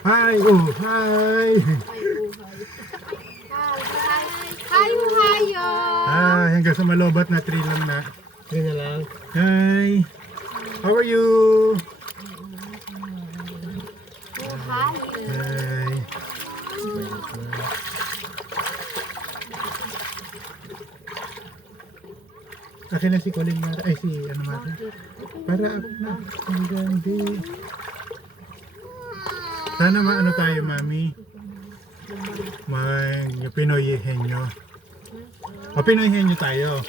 Hi! Oh, hi! Hayo, hayo. Ah, hanggang sa malobat na tree lang na. Yun na lang. Hi! How are you? Oh, hayo. Hi! Akin na si Colin Mara. Ay, si ano Mara. Para ako na. Ang gandi. Sana maano tayo, Mami. Yung Pinoy henyo. O, Pinoy henyo tayo.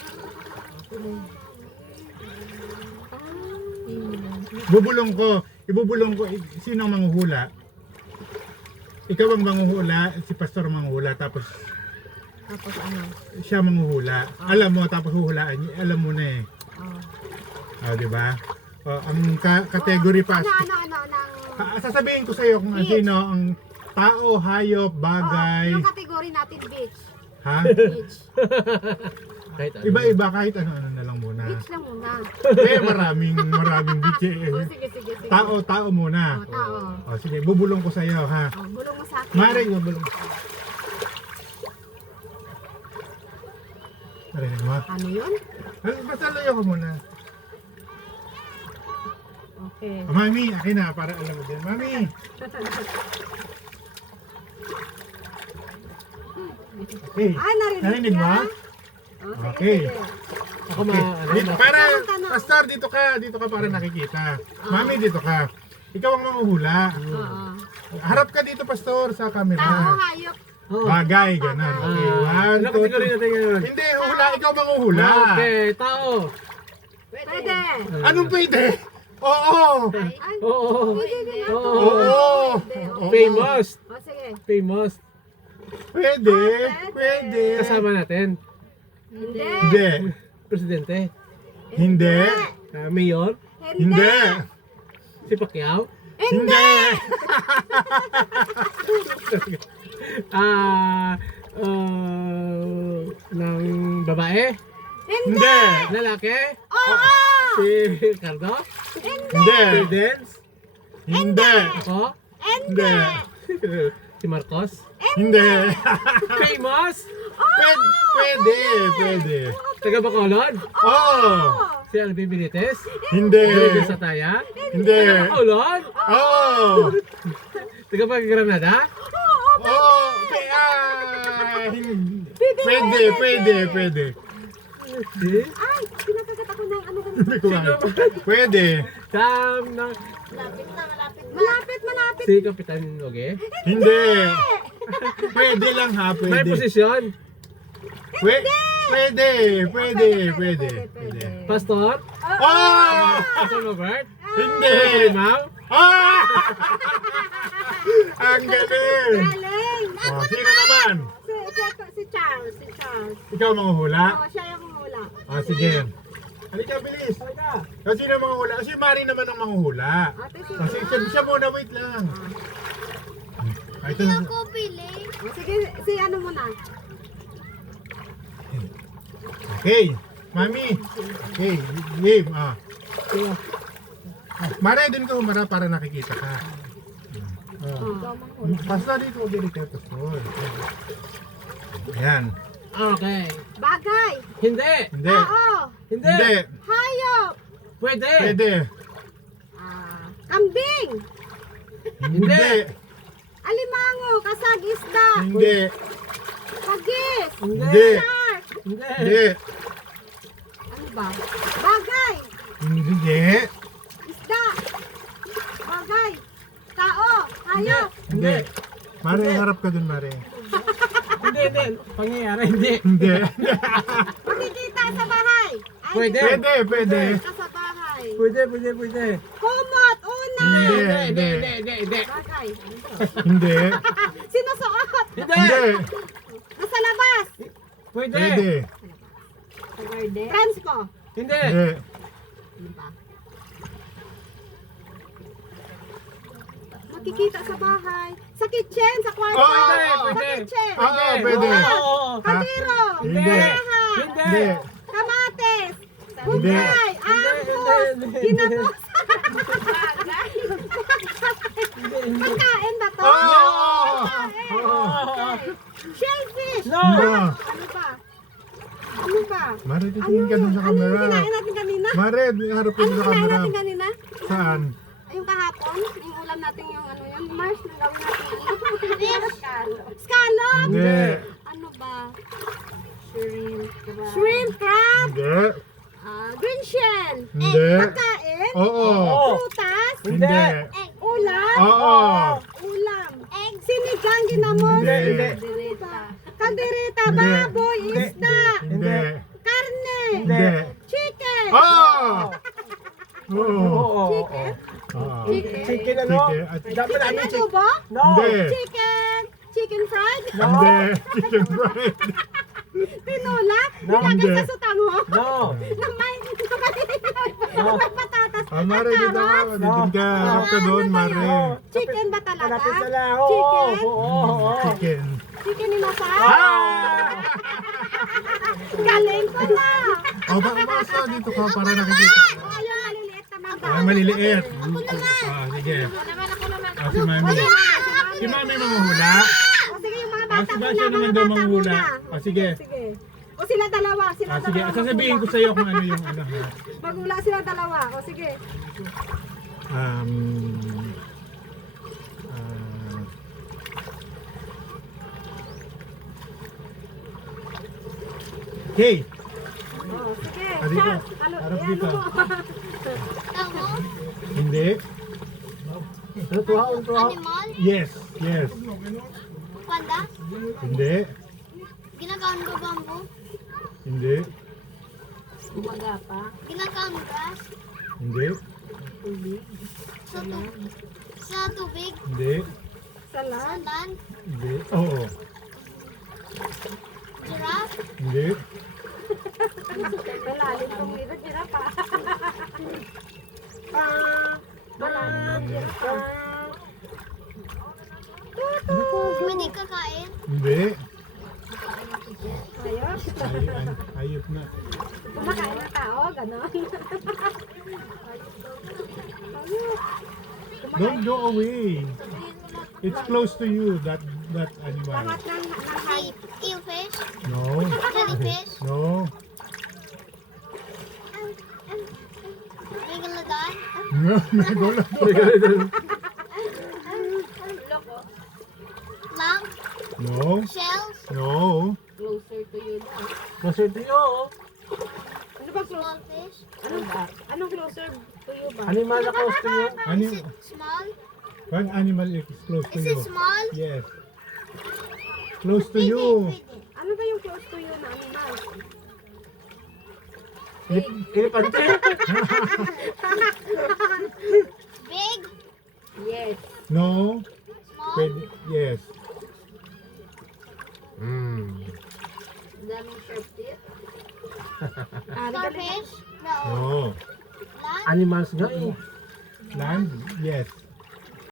Bubulong ko. Ibubulong ko. Sino ang manghuhula? Ikaw ang manghuhula. Si Pastor manghuhula. Tapos Ano? siya manghuhula. Alam mo, tapos huhulaan niya. Alam mo na eh. Di ba? Ang category pa. Sasabihin ko sa iyo kung sino ang tao, hayop, bagay. Yung category natin, beach. Ha? Beach. Kahit ano. Iba-iba kahit ano-ano na lang muna. Beach lang muna. Maraming bitch eh. Oh, sige, sige, sige. Tao muna. Tao. Sige, bubulong ko sa iyo ha. Bulong mo sa akin. Mare, bubulong. Marinig mo? Ano yun? Basta layo ko muna. Okay. Mami, akin na para alam mo din. Mami! Okay. Narinig mo? Okay. Ako Para, Pastor, dito ka para nakikita. Mami, dito ka. Ikaw ang manguhula. Harap ka dito, Pastor, sa Tao, camera. hayop. Bagay, gano'n. Okay, one, Ano two, kategory three. natin ngayon? Hindi, hula, ikaw manguhula. Okay, tao. Pwede. Anong pwede? Oo! Oo. Pwede. Oo. Oo! Famous. O, sige. Famous. Pwede! Pwede! Kasama natin. Hindi. Hindi! Presidente. Hindi! Mayor. Hindi! Si Pacquiao. Hindi! Ng babae. Hindi! Lalaki. Oo! Si Ricardo. Hindi! Prudence. Hindi! Ako. Hindi! Si Marcos. Hindi! Famous. Pwede! Pwede! Taga Bacolod. Oo! Si Alvin Benitez. Hindi! Dito sa Taya. Hindi! Bacolod. Oo! Taga Granada. Oo! Pwede! Pwede! Si Ay, pinakagat ako ng ano. Hindi ko alam. Pwede! Sam ng Malapit. si Kapitan Oge. Hindi! Pwede lang ha, May pwede. posisyon. Pwede. Pastor. Oh! Pastor Robert. Hindi! Limao. Ah! Ang galing! Galing. Oh, sino naman? Si Charles. Ikaw manguhula? Oo, siya yung hula. Ah, sige. Halika, bilis. Kasi sino manguhula? Si Mari naman ang manguhula. Ate, si Kasi siya muna, wait lang. Ay, ito. Sige, si ano muna. Okay. Mami. Okay, wave. Mari, din ka humara para nakikita ka. Basta dito, dito. Ayan. Okay. Bagay. Hindi. Hindi. Oo. Hindi. Hindi. Hayop. Pwede. Pwede. Kambing. Hindi. Alimango. Kasag isda. Hindi. Pagis. Hindi. Shark. Hindi. Hindi. Ano ba? Bagay. Hindi. Isda. Bagay. Tao. Hayop. Hindi. Mare, harap ka dun, Mare. Hindi. Pangyayari, hindi. Hindi. Makikita sa bahay. Ay, Pwede. Pwede. Makikita sa bahay. Pwede. Kumot. Una. Hindi. Bagay. Hindi. Sinusuot. Hindi. Nasa labas. Pwede. Pwede. Transpo. Hindi. Hindi. Ano ba? Makikita sa bahay. Sa kitchen, sa kwarto. Oo, Sa kitchen. Oo, pwede. Oo. Kadiro. Hindi. Lahat. Hindi. Kamates. Hindi. Bugay. Ahos. Ginamos. Pagkain ba to? Mare, titingin ka dun sa Ano yung camera. kinain natin kanina? Mare, harap ka Ano dun sa kinain camera. natin kanina? Saan? Ay, yung kahapon, yung ulam natin yung ano yun, Mars, nang gawin natin scallop! Hindi. Ano ba? Shrimp crab! Hindi. Green shell! Hindi. Pagkain? Oo. Prutas? Hindi. Ulam? Oo. Ulam? Sinigang ginamon? Hindi. Kaldereta, Hindi. baboy, isda, Hindi. karne, Hindi. chicken, Oh! Oo. Oo. Chicken? Oo. Chicken ano? Chicken. At Dami chicken namin chicken. adobo, No. Hindi. chicken fried, Hindi. Chicken fried. tinulak, No. nilagay Hindi. sa sutango, No. na may patatas, Ah, Mare, dito ka. Dito ka. Harap ka doon, Mare. chicken ba talaga? Malapit na lang. Oo. Chicken? Oo. Chicken. Chicken ni Masa? Ah! Galing ko na! O, basta dito ka para nakikita. Ayun, maliliit naman ba? Ah, maliliit. Ako naman! Ah, sige. Ako naman. Ah, si Mami. Si Mami mamahula. O sige, yung mga Ah, bata si muna, Basya naman mga daw bata manghula. muna. Ah, sige. Sige. O sila dalawa, sila Ah, sige. dalawa. Ah, sasabihin ko sa iyo kung ano yung ano ha. Maghula sila dalawa. O sige. Um, okay. O sige. Ah, dito. Charles, Harap ano dito. mo? Hindi. Tuhaon. Animal? Yes. Yes. Panda? Hindi. Ginagawan ko bambu? Hindi. Ginagawan grass? Hindi. Sa, sa tubig? Hindi. Sa Sa land. land? Hindi. Oo. Giraffe? Hindi. Malalim kong libat nila pa. Pwede kakain? Hindi. Ayos. Ayop na. Kumakain ng tao, gano'n. Don't go away. It's close to you, that animal. Lahat ng Say, eelfish? No. Jellyfish? No. Megalodon? No. Megalodon. Lang? No. Shells? No. Closer to you. Ano ba close? Small fish? Anong closer to you ba? Animal na close to you. Is it small? What animal is close to Is you? it small? Yes. Close to Pwede, you. pwede. Ano ba yung close to you na animal? Elepante? Big? Yes. No. Small? Pwede. Yes. Daming sharp teeth. Starfish? No. No. Land? Animals nga eh. Land? Yes.